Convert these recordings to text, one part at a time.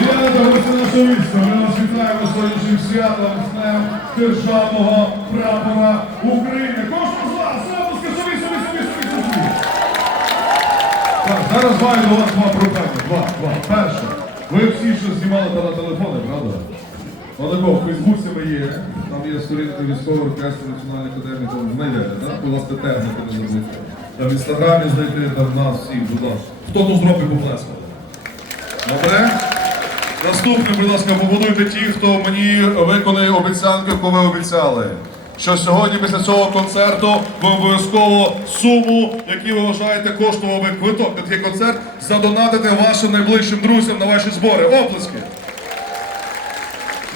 Єдине та гостинаше місто, ми нас вітаємо сьогоднішнім святом, з днем державного прапора України. Кожен з вас, запуски, собі, собі, собі, собі, собі. Так, зараз маю до вас два прохання. Два, два. Перше. Ви всі що знімали та на телефони, правда? Олего, в Фейсбуці ми є, там є сторінка військового оркестру Національної академії, там знайдете, так? Будь ласка, техніку не забудьте. Там в інстаграмі знайти, там нас всіх, будь ласка. Хто тут зробить поплескав? Добре? Наступне, будь ласка, побудуйте ті, хто мені виконує обіцянки, яку ви обіцяли. Що сьогодні після цього концерту ви обов'язково суму, яку ви вважаєте коштував би квиток на такий концерт, задонатите вашим найближчим друзям на ваші збори. Оплески!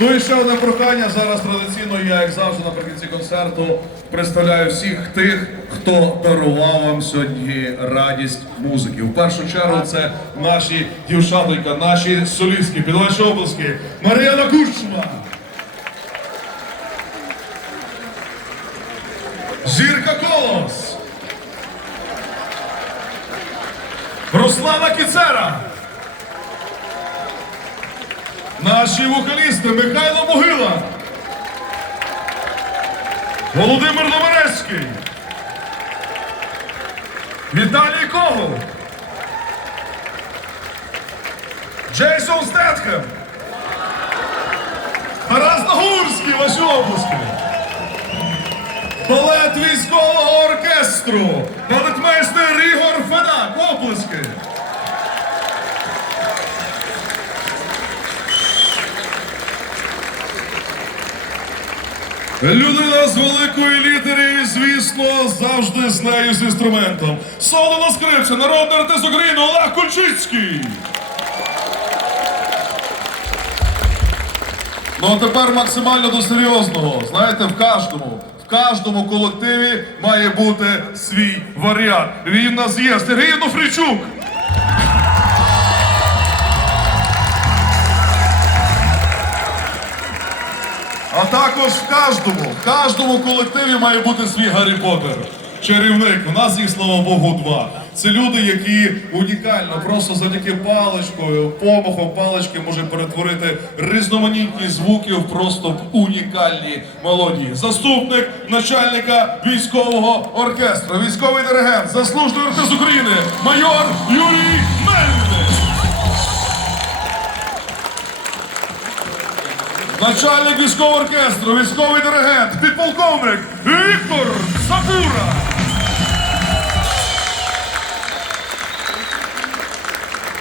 Ну і ще одне прохання. Зараз традиційно я, як завжди, наприкінці концерту представляю всіх тих, хто дарував вам сьогодні радість музики. В першу чергу це наші дівчатонька, наші солістки, під ваші обласки. Мар'яна Кучма. Наші вокалісти Михайло Могила, Володимир Ломарецький, Віталій Когол, Джейсон Стетхем, Тарас Нагурський, ваші обласки, балет військового оркестру, балетмейстер Ігор Федак, оплески. Людина з великої літери, звісно, завжди з нею з інструментом. Соло на скрипці, народний артист України Олег Кульчицький. Ну а тепер максимально до серйозного. Знаєте, в кожному, в кожному колективі має бути свій варіант. Він у нас є Сергій Нофричук. А також в кожному, в кожному колективі має бути свій Гаррі Поттер. Чарівник. У нас їх, слава Богу, два. Це люди, які унікально, просто завдяки паличкою, помахом палички можуть перетворити різноманітні звуки в просто в унікальні мелодії. Заступник начальника військового оркестру, військовий диригент, заслужений артист України, майор Юрій Мельник. Начальник військового оркестру, військовий диригент, підполковник Віктор Сабура.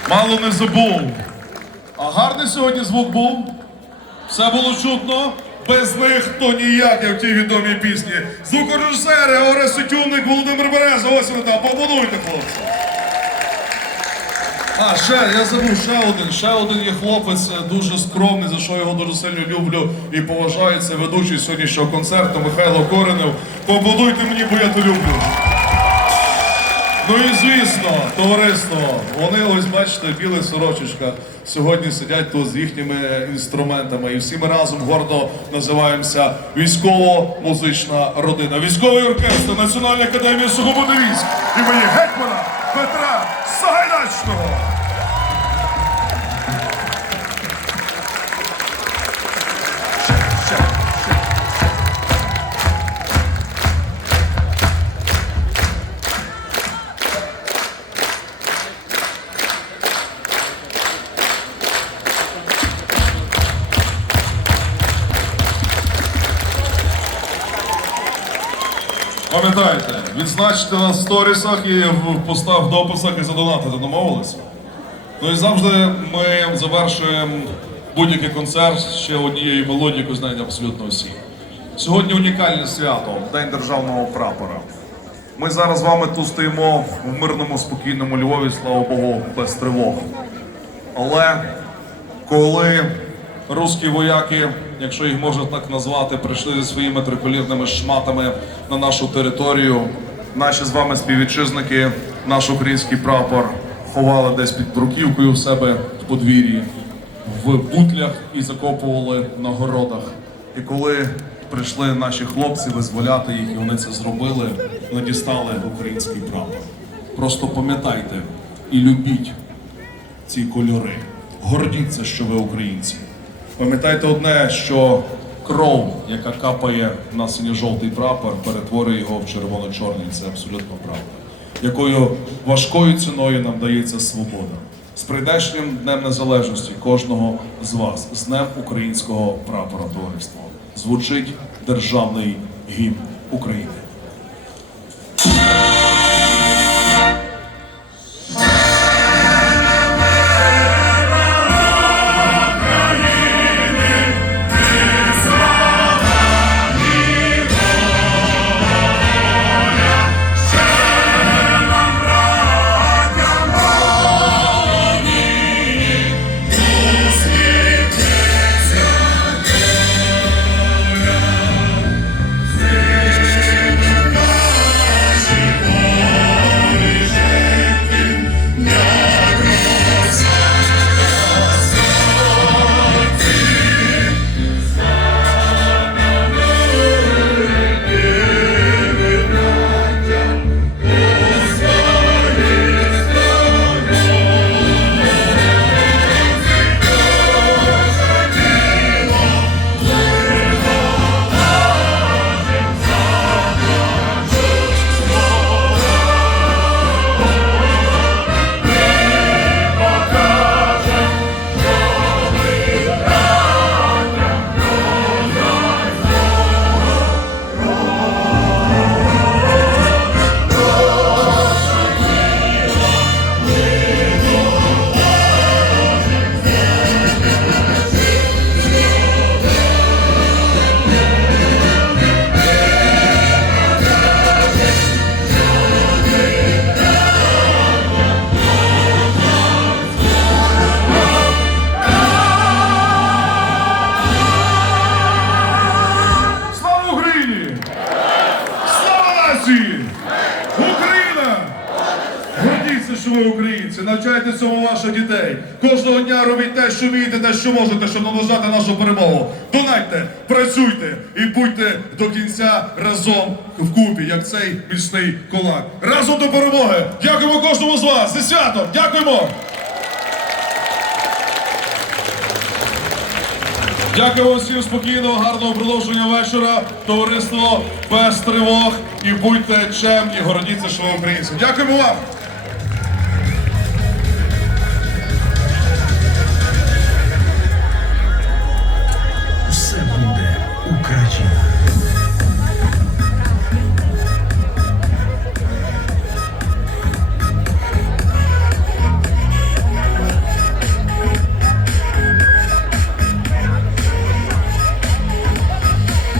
Мало не забув. А гарний сьогодні звук був. Все було чутно. Без них то ніяк, як в тій відомій пісні. Звукорежисери, Орес Сютюнник, Володимир Береза. Ось вони там. Побудуйте, хлопці. А, ще, я забув, ще один, ще один є хлопець е, дуже скромний, за що його дуже сильно люблю і поважаю. Це ведучий сьогоднішнього концерту Михайло Коренев. Побудуйте мені, бо я то люблю. Ну і звісно, товариство, вони ось бачите, білих сорочечках сьогодні сидять тут з їхніми інструментами. І всі ми разом гордо називаємося військово-музична родина. Військовий оркестр Національної академії свободи військ імені гетьмана Петра Сагайдачного. Пам'ятайте, відзначте нас в сторісах і в постах, в дописах і задонатите, домовилися? Ну і завжди ми завершуємо будь-який концерт ще однією мелодією, яку абсолютно всі. Сьогодні унікальне свято, День державного прапора. Ми зараз з вами тут стоїмо в мирному, спокійному Львові, слава Богу, без тривог. Але коли русські вояки, якщо їх можна так назвати, прийшли зі своїми триколірними шматами на нашу територію, наші з вами співвітчизники, наш український прапор ховали десь під бруківкою в себе в подвір'ї, в бутлях і закопували на городах. І коли прийшли наші хлопці визволяти їх, і вони це зробили, вони дістали український прапор. Просто пам'ятайте і любіть ці кольори. Гордіться, що ви українці. Пам'ятайте одне, що кров, яка капає на синьо-жовтий прапор, перетворює його в червоно-чорний. Це абсолютно правда. Якою важкою ціною нам дається свобода. З прийдешнім Днем Незалежності кожного з вас, з Днем українського прапора товариства, звучить державний гімн України. Навчайте цьому ваших дітей. Кожного дня робіть те, що вмієте, те, що можете, щоб наближати нашу перемогу. Донайте, працюйте і будьте до кінця разом вкупі, як цей міцний кулак. Разом до перемоги! Дякуємо кожному з вас! Зі святом! Дякуємо! Дякую всім спокійного, гарного продовження вечора. Товариство без тривог і будьте чемні, гордіться, що ви українці. Дякуємо вам! tragił.